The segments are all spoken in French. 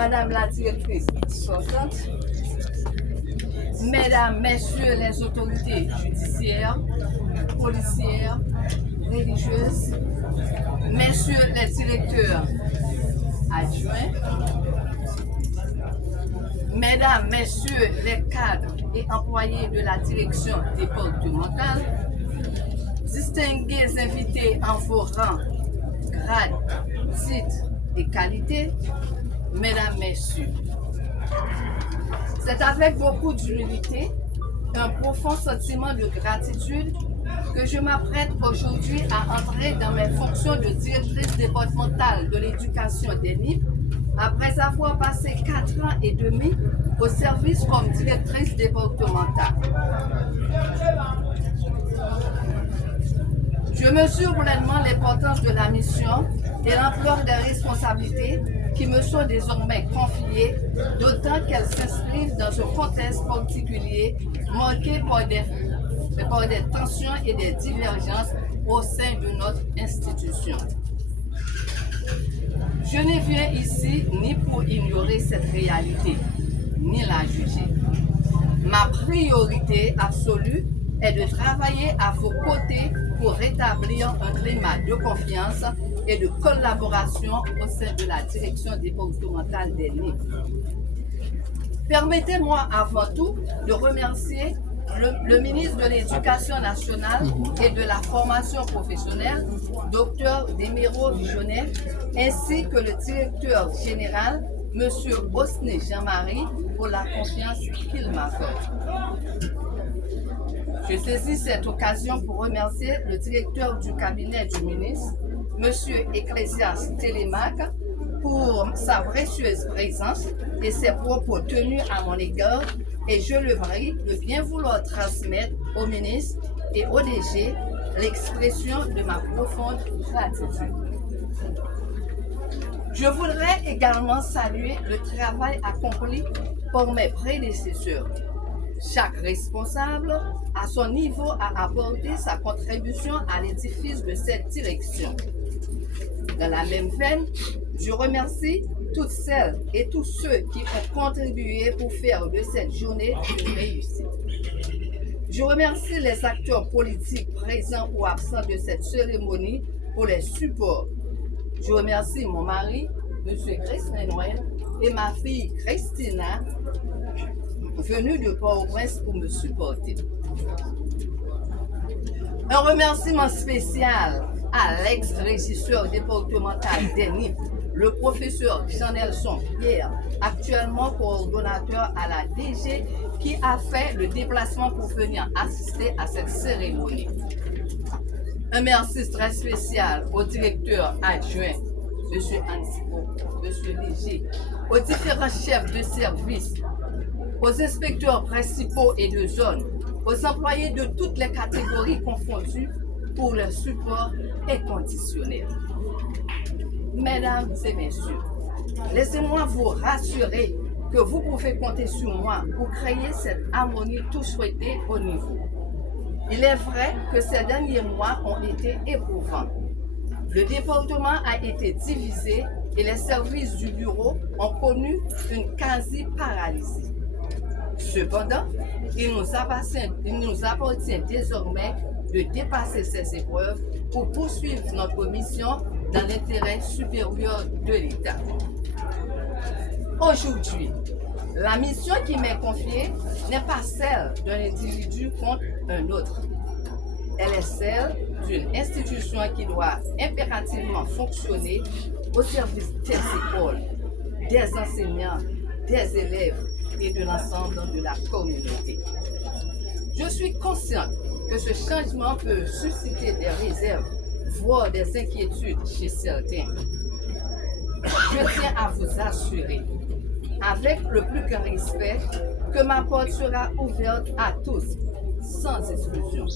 Madame la directrice sortante, Mesdames, Messieurs les autorités judiciaires, policières, religieuses, Messieurs les directeurs adjoints, Mesdames, Messieurs les cadres et employés de la direction départementale, distingués invités en vos rangs, grades, titres et qualités, Mesdames, Messieurs. C'est avec beaucoup d'humilité, un profond sentiment de gratitude que je m'apprête aujourd'hui à entrer dans mes fonctions de directrice départementale de l'éducation des NIP après avoir passé 4 ans et demi au service comme directrice départementale. Je mesure pleinement l'importance de la mission et l'ampleur des responsabilités qui me sont désormais confiées, d'autant qu'elles s'inscrivent dans un contexte particulier marqué par des tensions et des divergences au sein de notre institution. Je ne viens ici ni pour ignorer cette réalité, ni la juger. Ma priorité absolue est de travailler à vos côtés pour rétablir un climat de confiance et de collaboration au sein de la direction départementale des NIP. Permettez-moi avant tout de remercier le ministre de l'Éducation nationale et de la formation professionnelle, Dr Deméro Vijonnet, ainsi que le directeur général, M. Osné Jean-Marie, pour la confiance qu'il m'accorde. Je saisis cette occasion pour remercier le directeur du cabinet du ministre, M. Ecclésias Télémac, pour sa précieuse présence et ses propos tenus à mon égard, et je le prie de bien vouloir transmettre au ministre et au DG l'expression de ma profonde gratitude. Je voudrais également saluer le travail accompli par mes prédécesseurs. Chaque responsable, à son niveau, a apporté sa contribution à l'édifice de cette direction. Dans la même veine, je remercie toutes celles et tous ceux qui ont contribué pour faire de cette journée une réussite. Je remercie les acteurs politiques présents ou absents de cette cérémonie pour les supports. Je remercie mon mari, M. Christian Noël, et ma fille Christina, venue de Port-au-Prince pour me supporter. Un remerciement spécial à l'ex-régisseur départemental des NIP, le professeur Jean-Nelson Pierre, actuellement coordonnateur à la DG, qui a fait le déplacement pour venir assister à cette cérémonie. Un merci très spécial au directeur adjoint, M. Antico, M. Léger, aux différents chefs de service, aux inspecteurs principaux et de zone, aux employés de toutes les catégories confondues pour le support inconditionnel. Mesdames et messieurs, laissez-moi vous rassurer que vous pouvez compter sur moi pour créer cette harmonie tout souhaitée au niveau. Il est vrai que ces derniers mois ont été éprouvants. Le département a été divisé et les services du bureau ont connu une quasi-paralysie. Cependant, il nous appartient désormais de dépasser ces épreuves pour poursuivre notre mission dans l'intérêt supérieur de l'État. Aujourd'hui, la mission qui m'est confiée n'est pas celle d'un individu contre un autre. Elle est celle d'une institution qui doit impérativement fonctionner au service des écoles, des enseignants, des élèves et de l'ensemble de la communauté. Je suis consciente que ce changement peut susciter des réserves, voire des inquiétudes chez certains. Je tiens à vous assurer, avec le plus grand respect, que ma porte sera ouverte à tous, sans exclusion,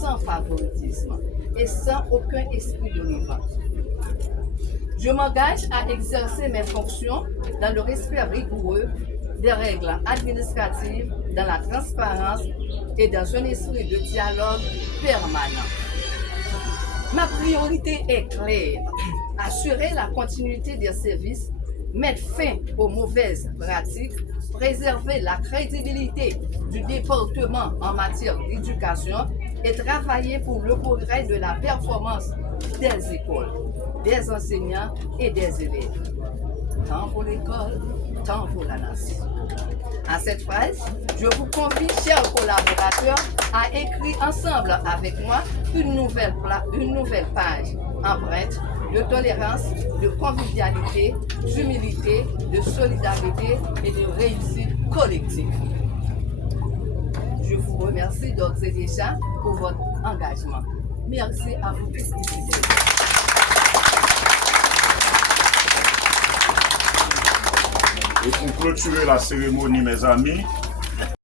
sans favoritisme et sans aucun esprit de revanche. Je m'engage à exercer mes fonctions dans le respect rigoureux des règles administratives, dans la transparence et dans un esprit de dialogue permanent. Ma priorité est claire, assurer la continuité des services mettre fin aux mauvaises pratiques, préserver la crédibilité du département en matière d'éducation et travailler pour le progrès de la performance des écoles, des enseignants et des élèves. Tant pour l'école, tant pour la nation. À cette phrase, je vous convie, chers collaborateurs, à écrire ensemble avec moi une nouvelle page empreinte de tolérance, de convivialité, d'humilité, de solidarité et de réussite collective. Je vous remercie d'ores et déjà pour votre engagement. Merci à vous tous. Et pour clôturer la cérémonie, mes amis,